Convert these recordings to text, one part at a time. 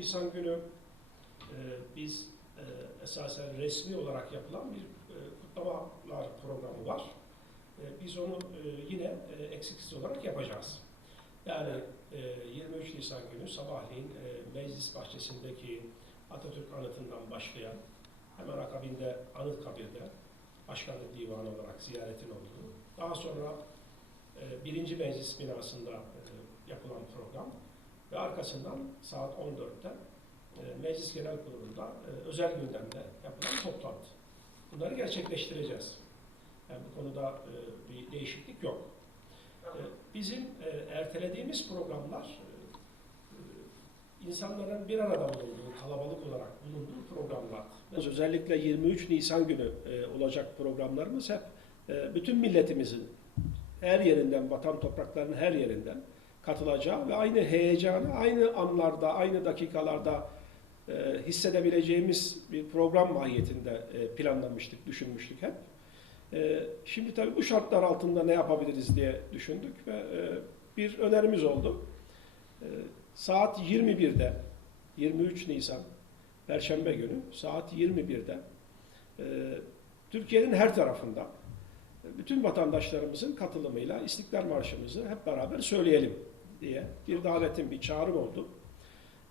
Nisan günü e, biz e, esasen resmi olarak yapılan bir e, kutlamalar programı var. E, biz onu e, yine e, eksiksiz olarak yapacağız. Yani e, 23 Nisan günü sabahleyin e, meclis bahçesindeki Atatürk anıtından başlayan hemen akabinde Anıtkabir'de Başkanlık Divanı olarak ziyaretin olduğu, daha sonra e, birinci meclis binasında e, yapılan program ve arkasından saat 14'te e, Meclis Genel Kurulu'nda e, özel gündemde yapılan toplantı. Bunları gerçekleştireceğiz. Yani bu konuda e, bir değişiklik yok. Bizim ertelediğimiz programlar insanların bir arada bulunduğu, kalabalık olarak bulunduğu programlar. Özellikle 23 Nisan günü olacak programlarımız hep bütün milletimizin her yerinden, vatan topraklarının her yerinden katılacağı ve aynı heyecanı aynı anlarda, aynı dakikalarda e, hissedebileceğimiz bir program mahiyetinde e, planlamıştık, düşünmüştük hep. E, şimdi tabii bu şartlar altında ne yapabiliriz diye düşündük ve e, bir önerimiz oldu. E, saat 21'de, 23 Nisan, Perşembe günü saat 21'de e, Türkiye'nin her tarafında bütün vatandaşlarımızın katılımıyla İstiklal Marşımızı hep beraber söyleyelim diye bir davetim, bir çağrım oldu.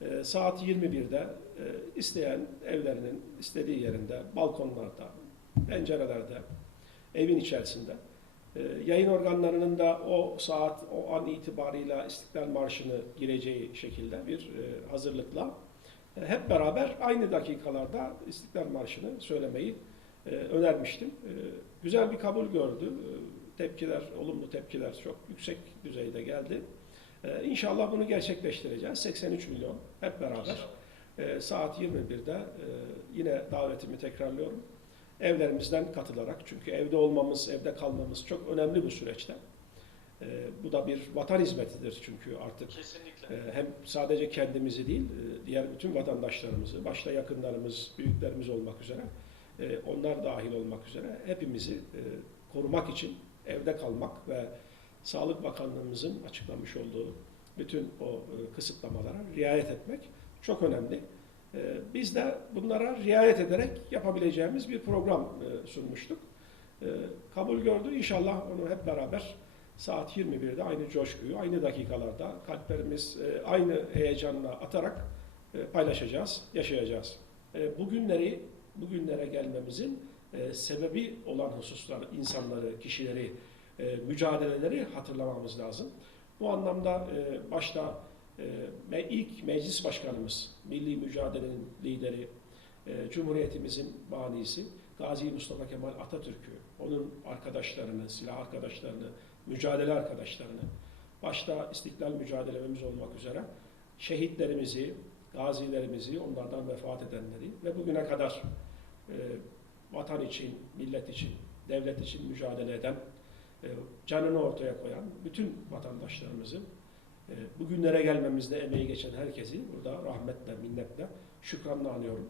Ee, saat 21'de e, isteyen evlerinin istediği yerinde, balkonlarda, pencerelerde, evin içerisinde e, yayın organlarının da o saat, o an itibarıyla İstiklal Marşı'nı gireceği şekilde bir e, hazırlıkla e, hep beraber aynı dakikalarda İstiklal Marşı'nı söylemeyi e, önermiştim. E, güzel bir kabul gördü. E, tepkiler, olumlu tepkiler çok yüksek düzeyde geldi. E, inşallah bunu gerçekleştireceğiz. 83 milyon hep beraber e, saat 21'de e, yine davetimi tekrarlıyorum. Evlerimizden katılarak çünkü evde olmamız, evde kalmamız çok önemli bu süreçte. E, bu da bir vatan hizmetidir çünkü artık Kesinlikle. ee, hem sadece kendimizi değil, e, diğer bütün vatandaşlarımızı, başta yakınlarımız, büyüklerimiz olmak üzere, e, onlar dahil olmak üzere hepimizi e, korumak için evde kalmak ve Sağlık Bakanlığımızın açıklamış olduğu bütün o e, kısıtlamalara riayet etmek çok önemli. E, Biz de bunlara riayet ederek yapabileceğimiz bir program e, sunmuştuk. Kabul gördü. İnşallah onu hep beraber saat 21'de aynı coşkuyu, aynı dakikalarda kalplerimiz aynı heyecanla atarak paylaşacağız, yaşayacağız. Bugünleri, bugünlere gelmemizin sebebi olan hususlar, insanları, kişileri, e, mücadeleleri hatırlamamız lazım. Bu anlamda e, başta e, ilk meclis başkanımız, milli mücadelenin lideri, e, Cumhuriyetimizin banisi Gazi Mustafa Kemal Atatürk'ü, onun arkadaşlarını, silah arkadaşlarını, mücadele arkadaşlarını, başta istiklal mücadelemiz olmak üzere şehitlerimizi, gazilerimizi, onlardan vefat edenleri ve bugüne kadar e, vatan için, millet için, devlet için mücadele eden, canını ortaya koyan bütün vatandaşlarımızı, e, bugünlere gelmemizde emeği geçen herkesi burada rahmetle, minnetle, şükranla anıyorum.